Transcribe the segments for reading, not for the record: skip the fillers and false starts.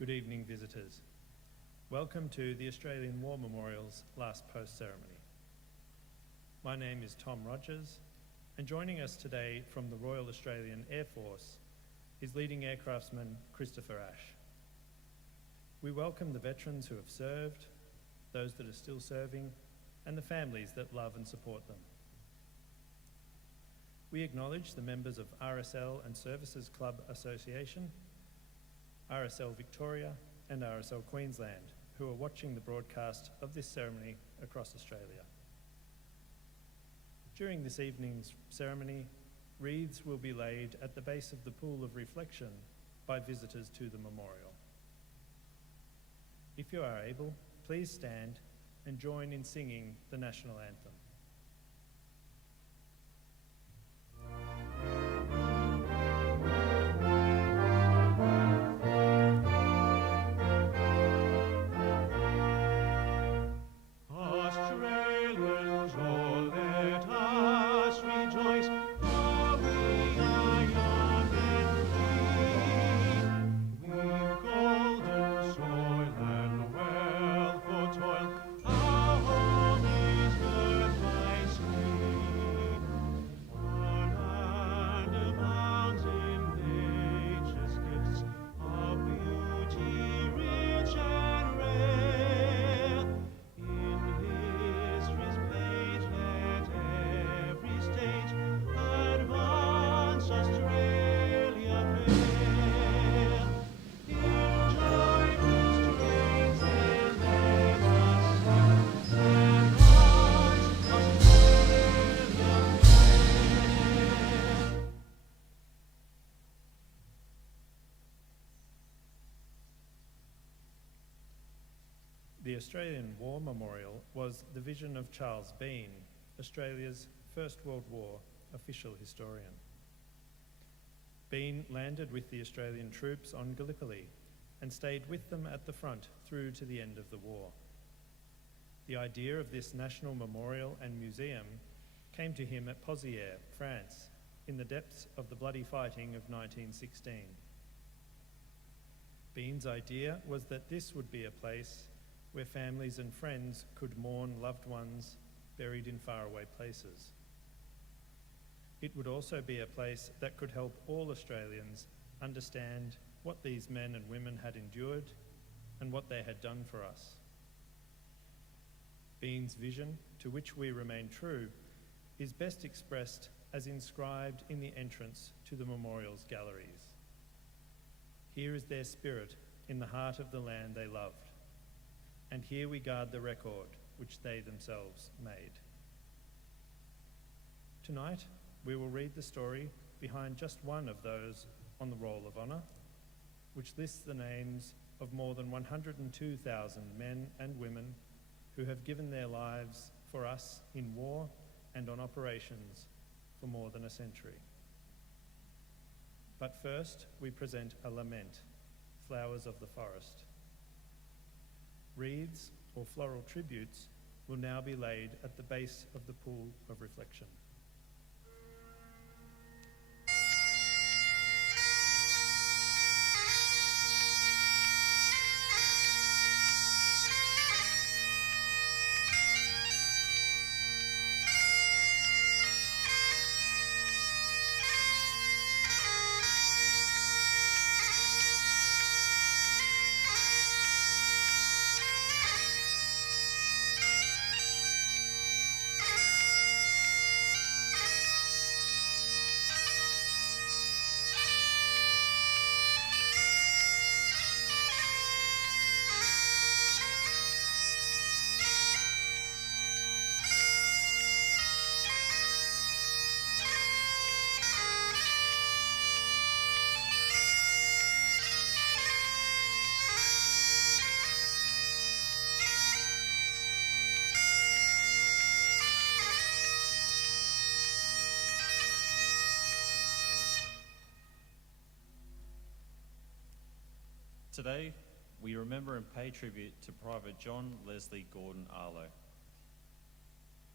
Good evening, visitors. Welcome to the Australian War Memorial's last post ceremony. My name is Tom Rogers, and joining us today from the Royal Australian Air Force is leading aircraftsman Christopher Ash. We welcome the veterans who have served, those that are still serving, and the families that love and support them. We acknowledge the members of RSL and Services Club Association, RSL Victoria and RSL Queensland, who are watching the broadcast of this ceremony across Australia. During this evening's ceremony, wreaths will be laid at the base of the pool of reflection by visitors to the memorial. If you are able, please stand and join in singing the national anthem. The Australian War Memorial was the vision of Charles Bean, Australia's First World War official historian. Bean landed with the Australian troops on Gallipoli and stayed with them at the front through to the end of the war. The idea of this national memorial and museum came to him at Pozières, France, in the depths of the bloody fighting of 1916. Bean's idea was that this would be a place where families and friends could mourn loved ones buried in faraway places. It would also be a place that could help all Australians understand what these men and women had endured and what they had done for us. Bean's vision, to which we remain true, is best expressed as inscribed in the entrance to the memorial's galleries. Here is their spirit in the heart of the land they loved, and here we guard the record which they themselves made. Tonight, we will read the story behind just one of those on the Roll of Honour, which lists the names of more than 102,000 men and women who have given their lives for us in war and on operations for more than a century. But first, we present a lament, Flowers of the Forest. Wreaths or floral tributes will now be laid at the base of the pool of reflection. Today, we remember and pay tribute to Private John Leslie Gordon Arlow.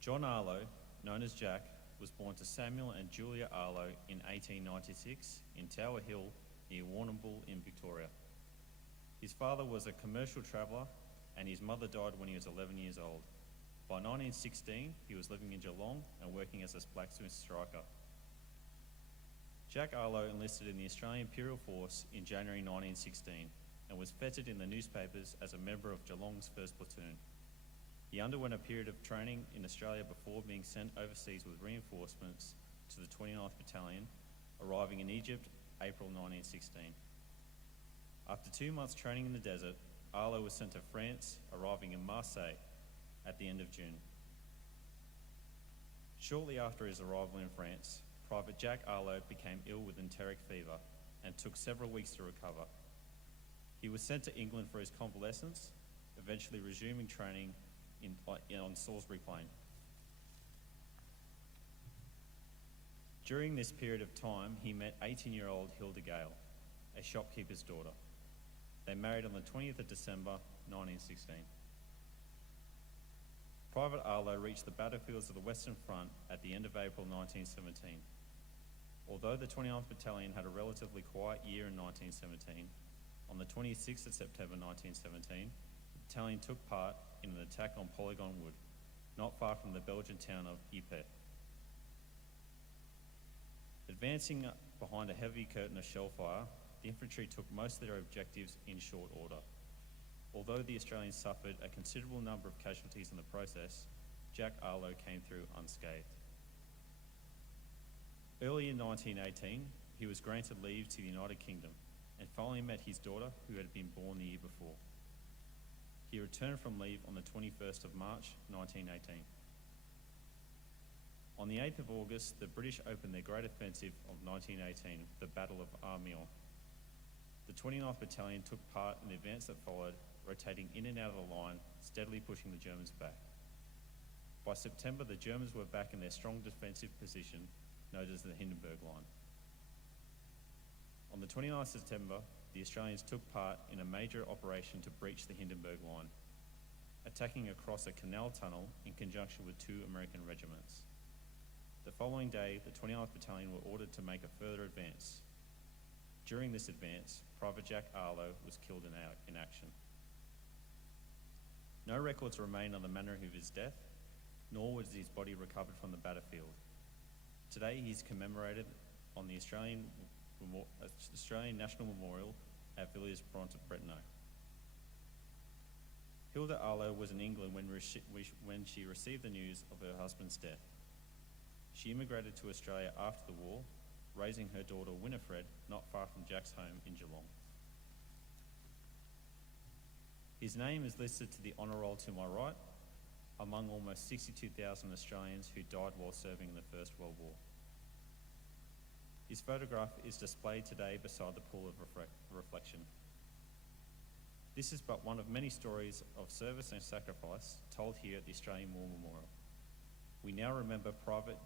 John Arlow, known as Jack, was born to Samuel and Julia Arlow in 1896 in Tower Hill near Warrnambool in Victoria. His father was a commercial traveller and his mother died when he was 11 years old. By 1916, he was living in Geelong and working as a blacksmith striker. Jack Arlow enlisted in the Australian Imperial Force in January 1916 and was feted in the newspapers as a member of Geelong's 1st Platoon. He underwent a period of training in Australia before being sent overseas with reinforcements to the 29th Battalion, arriving in Egypt April 1916. After 2 months training in the desert, Arlow was sent to France, arriving in Marseille at the end of June. Shortly after his arrival in France, Private Jack Arlow became ill with enteric fever and took several weeks to recover. He was sent to England for his convalescence, eventually resuming training on Salisbury Plain. During this period of time, he met 18-year-old Hilda Gale, a shopkeeper's daughter. They married on the 20th of December, 1916. Private Arlow reached the battlefields of the Western Front at the end of April 1917. Although the 29th Battalion had a relatively quiet year in 1917, on the 26th of September 1917, the battalion took part in an attack on Polygon Wood, not far from the Belgian town of Ypres. Advancing behind a heavy curtain of shell fire, the infantry took most of their objectives in short order. Although the Australians suffered a considerable number of casualties in the process, Jack Arlow came through unscathed. Early in 1918, he was granted leave to the United Kingdom and finally met his daughter, who had been born the year before. He returned from leave on the 21st of March, 1918. On the 8th of August, the British opened their great offensive of 1918, the Battle of Amiens. The 29th Battalion took part in the advance that followed, rotating in and out of the line, steadily pushing the Germans back. By September, the Germans were back in their strong defensive position, known as the Hindenburg Line. On the 29th of September, the Australians took part in a major operation to breach the Hindenburg Line, attacking across a canal tunnel in conjunction with 2 American regiments. The following day, the 29th Battalion were ordered to make a further advance. During this advance, Private Jack Arlow was killed in action. No records remain on the manner of his death, nor was his body recovered from the battlefield. Today, he is commemorated on the Australian National Memorial at Villiers Bronte-Bretonneux. Hilda Arlow was in England when she received the news of her husband's death. She immigrated to Australia after the war, raising her daughter Winifred not far from Jack's home in Geelong. His name is listed to the honour roll to my right, among almost 62,000 Australians who died while serving in the First World War. His photograph is displayed today beside the pool of reflection. This is but one of many stories of service and sacrifice told here at the Australian War Memorial. We now remember Private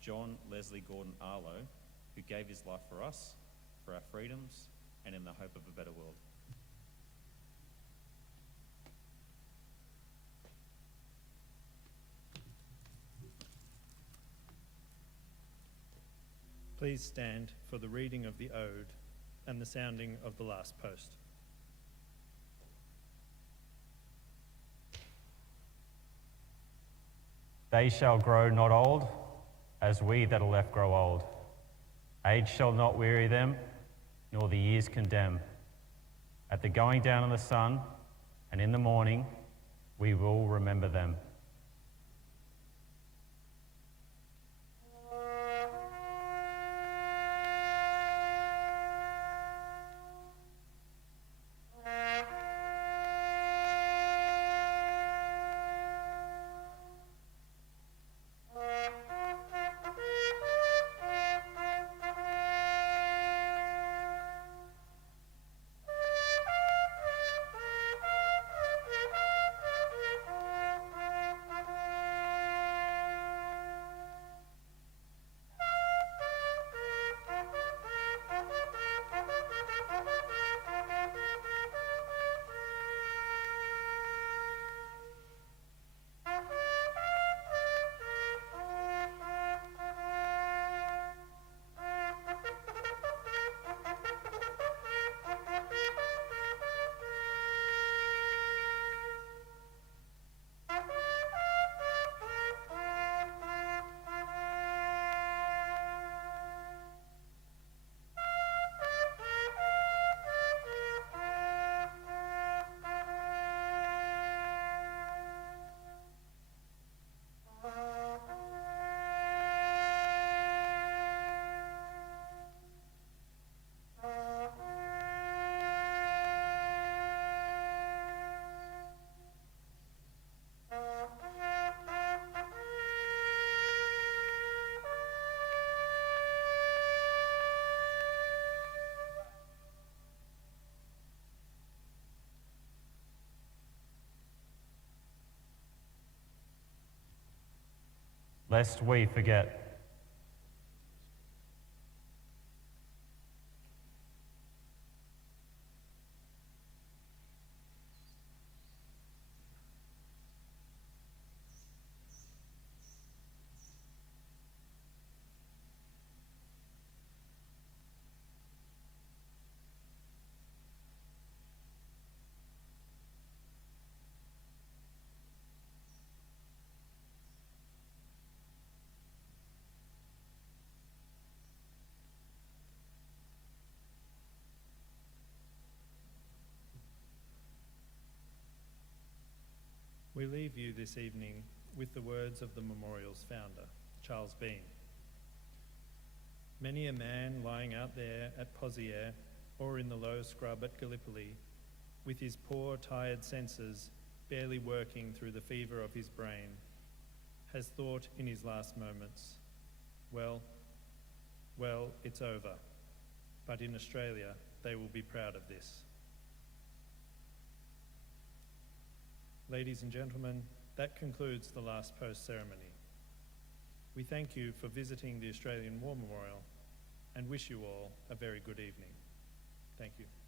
John Leslie Gordon Arlow, who gave his life for us, for our freedoms, and in the hope of a better world. Please stand for the reading of the ode and the sounding of the last post. They shall grow not old, as we that are left grow old. Age shall not weary them, nor the years condemn. At the going down of the sun, and in the morning, we will remember them. lest we forget. We leave you this evening with the words of the memorial's founder, Charles Bean. Many a man lying out there at Pozières or in the low scrub at Gallipoli, with his poor, tired senses barely working through the fever of his brain, has thought in his last moments, well, it's over, but in Australia they will be proud of this. Ladies and gentlemen, that concludes the last post ceremony. We thank you for visiting the Australian War Memorial and wish you all a very good evening. Thank you.